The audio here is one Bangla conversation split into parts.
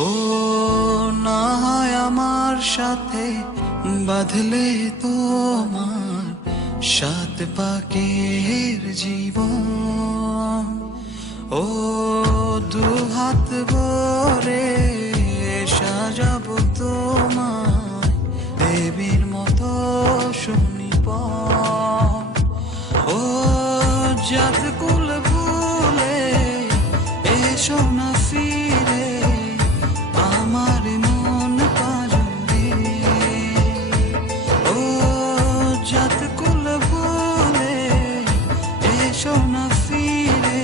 ও না হয় আমার সাথে বাঁধলে তোমার সাত পাকের জীবন। ও দু হাত ভরে সাজাবো তোমায় দেবীর মতো সুনিপন। ও জাত কুল ভুলে এসো না ফিরে আমার মন পাজরে। ও জাত কুল ভুলে এসো না ফিরে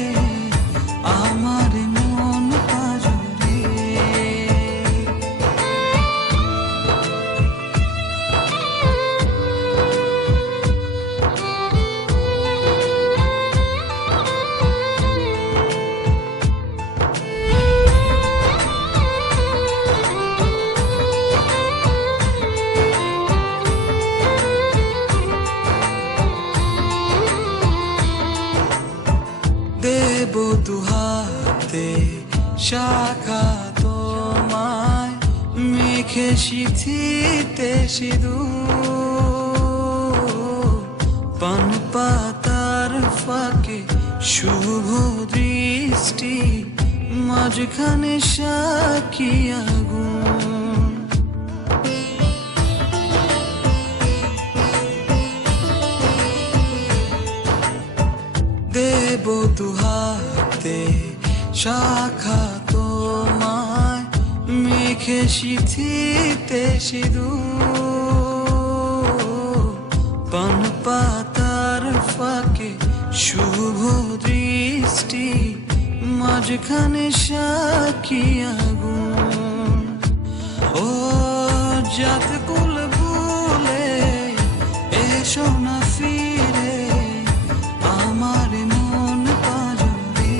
আমার মন পাজরে। দেব দুহাতে শাখা তোমায় মেখে সিথিতে সিঁদুর। পান পাতার ফাঁকে শুভ দৃষ্টি মাঝখানে সাক্ষী আগুন। দেব দুহাতে শাখা তোমায় মেখে সিথিতে সিঁদুর। পান পাতার ফাঁকে শুভ দৃষ্টি মাঝখানে সাক্ষী আগুন। ও জাত কুল ভুলে এসো না ফিরে আমার মন পাজরে।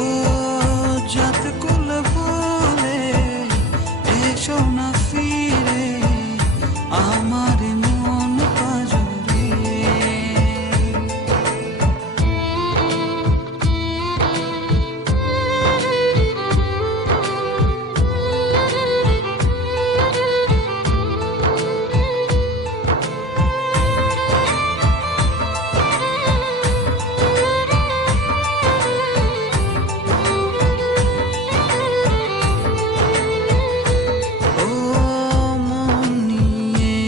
ও জাত কুল ভুলে এসো না ফিরে আমার মন পাজরে। ও মন নিয়ে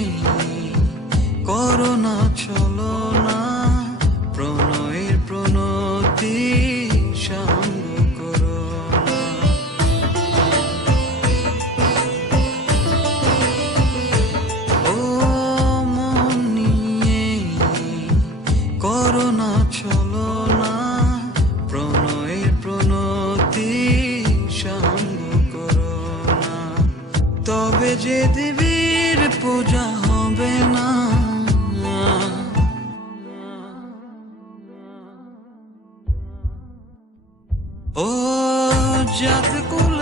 করোনা চলো না প্রণয়ের প্রণতি সাঙ্গ করো না। ও মন নিয়ে করোনা চলো না প্রণয়ের প্রণতি সাঙ্গ করো না। তবে যে দেবীর পূজা হবে না। ও জাত কুল